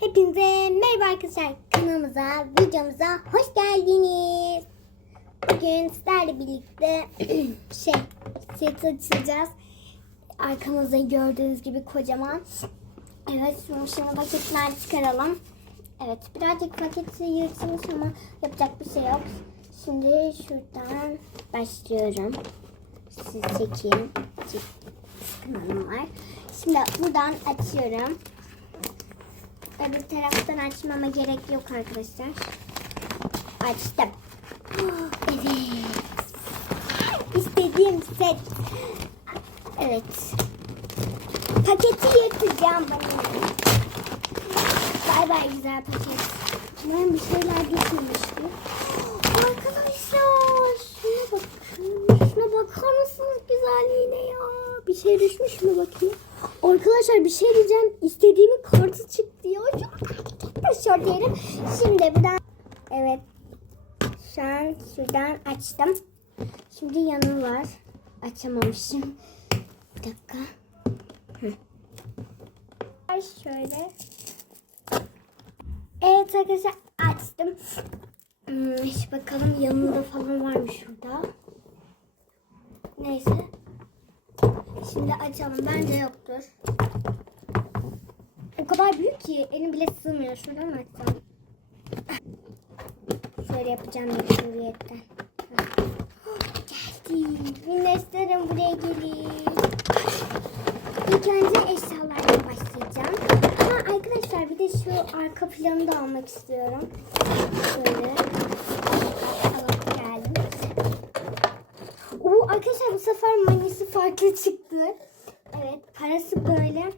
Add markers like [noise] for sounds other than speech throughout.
Hepinize merhaba arkadaşlar kanalımıza, videomuza hoş geldiniz. Bugün sizlerle birlikte [clears throat] şey set açacağız. Arkamızda gördüğünüz gibi kocaman. Evet şimdi paketler çıkaralım. Evet birazcık paketi yırtılmış ama yapacak bir şey yok. Şimdi şuradan başlıyorum. Siz çekin. Çek. Sıkınım var. Şimdi buradan açıyorum. Öbür taraftan açmama gerek yok arkadaşlar. Açtım. [gasps] Evet. İstediğim set. Evet. Paketi yırtacağım bana. Bay bay güzel paket. Umarım bir şeyler düşmemiştir. [gasps] Arkadaşlar şuna bakın. Şuna bakar mısınız güzelliğine? Bir şey düşmüş mü bakayım? Arkadaşlar bir şey diyeceğim. İstediğimin kartı çıktı ya. Çok arkadaşlar diyelim. Şimdi buradan evet şu an şuradan açtım. Şimdi yanı var. Açamamışım. Bir dakika. Hı. Şöyle. Evet arkadaşlar açtım. Hmm, bakalım yanında falan var mı şurada? Neyse. Şimdi açalım. Bence yoktur. O kadar büyük ki elim bile sığmıyor. Şuradan mı açacağım? Şöyle yapacağım mecburiyetten. [gasps] Geldi. Minneslerim buraya gelin. İlk önce eşyalardan başlayacağım. Ama arkadaşlar bir de şu arka planı da almak istiyorum. Şöyle. Alıp geldim. Oo, arkadaşlar bu sefer manisi farklı çıktı. Evet parası böyle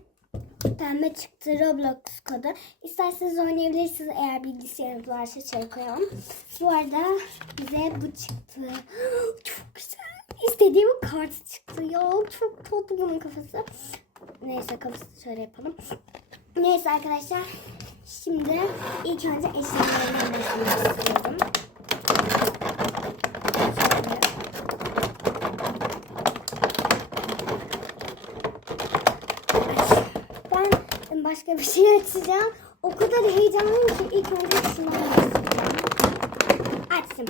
pembe çıktı Roblox kodu. İsterseniz oynayabilirsiniz eğer bilgisayarınız varsa içeri koyalım. Bu arada bize bu çıktı. [gasps] Çok güzel. İstediğim kart çıktı ya. Çok tatlı bunun kafası. Neyse kafasını şöyle yapalım. Neyse arkadaşlar. Şimdi ilk önce eşyalarını başlamak istiyorum. Şöyle. Başka bir şey açacağım. O kadar heyecanlıyım ki ilk önce başlayacağım. Açtım.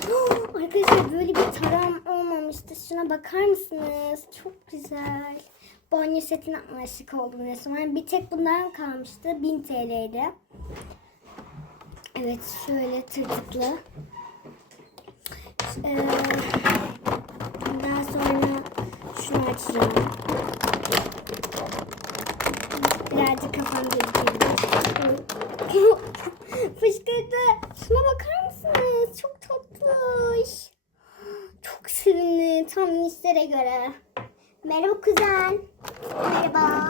[gasps] Arkadaşlar böyle bir taram olmamıştı. Şuna bakar mısınız? Çok güzel. Banyo setine aşık oldum resmen. Bir tek bundan kalmıştı. 1000 TL'ydi. Evet şöyle tırtıklı. Ee, daha sonra şunu açacağım. Birazcık kafam gözüküyor. Fışkırdı. Şuna bakar mısınız? Çok tatlış. Çok sevimli. Tam listere göre. Merhaba kuzen. Merhaba.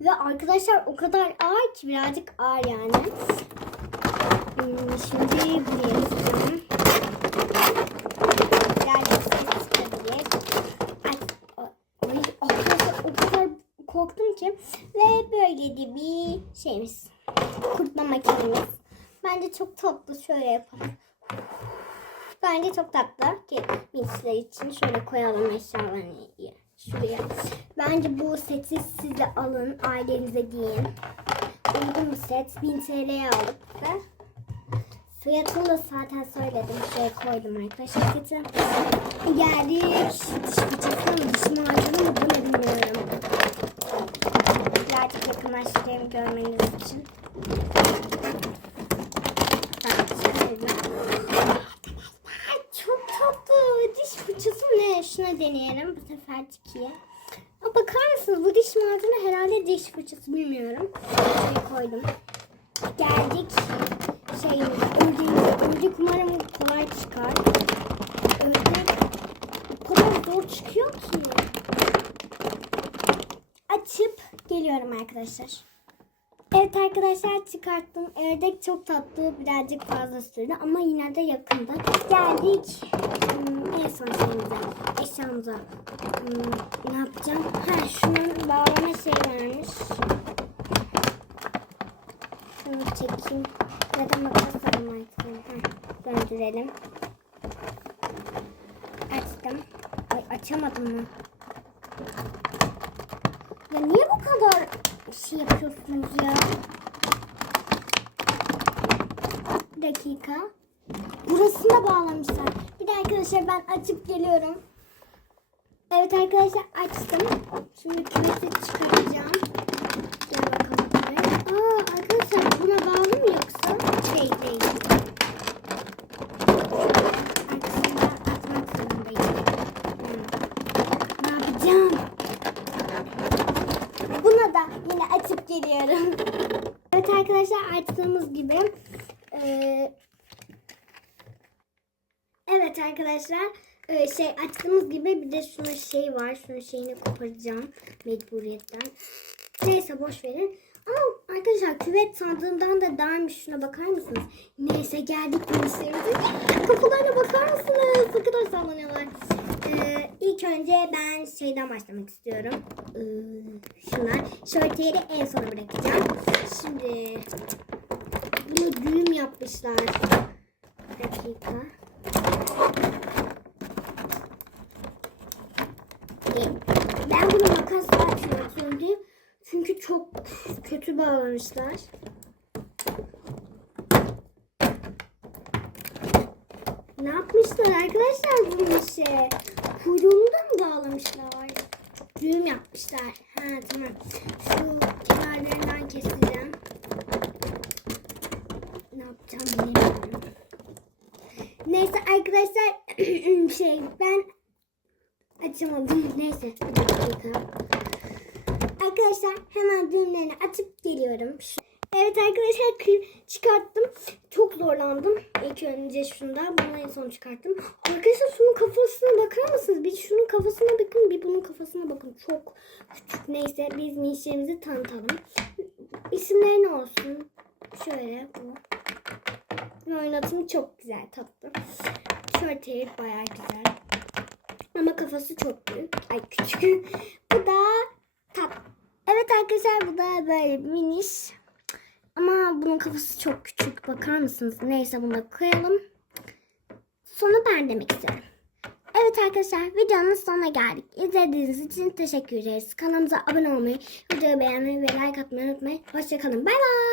Ve arkadaşlar o kadar ağır ki birazcık ağır yani. Hmm, Şimdi buraya tutacağım. Birazcık 7 bir şeyimiz. Kurutma makinemiz. Bence çok tatlı. Şöyle yapalım. Bence çok tatlı. Ki minçler için şöyle koyalım eşyalarını şuraya. Bence bu seti size alın. Ailenize giyin. Uygun bir set. 1000 TL'ye aldık da. Fiyatını da zaten söyledim. Şuraya koydum arkadaşlar seti. Geldik. Diş fırçası mı? Diş macunu mu? Bunu bilmiyorum. Birazcık yakınlaştırayım görmeniz için. Şöyle. Çok tatlı. Diş fırçası ne? Şuna deneyelim. Bu sefer ikiye. Bakar mısınız? Bu diş macunu herhalde diş fırçası bilmiyorum. Şuraya koydum. Geldik. Şey, ördek, ördek umarım kolay çıkar. Ördek o kadar zor çıkıyor ki. Açıp geliyorum arkadaşlar. Evet arkadaşlar çıkarttım. Ördek çok tatlı. Birazcık fazla sürdü ama yine de yakında. Geldik. Hmm, en son şeyimize. Eşyamıza. Hmm, ne yapacağım? Ha şunun bağlama şey varmış. Şunu çekeyim. Da makas. Ha, döndürelim. Açtım. Ay açamadım mı? Ya niye bu kadar şey yapıyorsunuz ya? Dakika. Burasını da bağlamışlar. Bir de arkadaşlar ben açıp geliyorum. Evet arkadaşlar açtım. Şimdi küvet geliyorum. [laughs] evet arkadaşlar açtığımız gibi. eee, evet arkadaşlar eee, şey açtığımız gibi bir de şunun şeyi var. Şunun şeyini koparacağım mecburiyetten. Neyse boş verin. Ama arkadaşlar küvet sandığımdan da darmış. Şuna bakar mısınız? Neyse geldik minişlerimize. Kapılarına bakar mısınız? Ne kadar sallanıyorlar. İlk önce ben şeyden başlamak istiyorum. Şunlar. Şortiyeri en sona bırakacağım. Şimdi bunu düğüm yapmışlar. Bir dakika. Ee, Ben bunu makasla açmak zorundayım. Çünkü çok kötü bağlamışlar. Ne yapmışlar arkadaşlar bunun işe? Kuyruğunu mı bağlamışlar? Düğüm yapmışlar. Ha tamam. Şu kenarlarından keseceğim. Ne yapacağım bilmiyorum. Neyse arkadaşlar [clears throat] şey ben açamadım. Neyse. Arkadaşlar hemen düğümlerini açıp geliyorum. Şu- Evet arkadaşlar çıkarttım. Çok zorlandım. İlk önce şundan bunu en son çıkarttım. Arkadaşlar şunun kafasına bakar mısınız? Bir şunun kafasına bakın bir bunun kafasına bakın. Çok küçük. Neyse biz minişlerimizi tanıtalım. İsimleri ne olsun? Şöyle bu. Oynatımı çok güzel tatlı. Şöyle bayağı güzel. Ama kafası çok büyük. Ay küçük. [laughs] Bu da tat. Evet arkadaşlar bu da böyle miniş. Ama bunun kafası çok küçük. Bakar mısınız? Neyse bunu da koyalım. Sonu ben demek istiyorum. Evet arkadaşlar videonun sonuna geldik. İzlediğiniz için teşekkür ederiz. Kanalımıza abone olmayı, videoyu beğenmeyi ve like atmayı unutmayın. Hoşçakalın. Bay bay.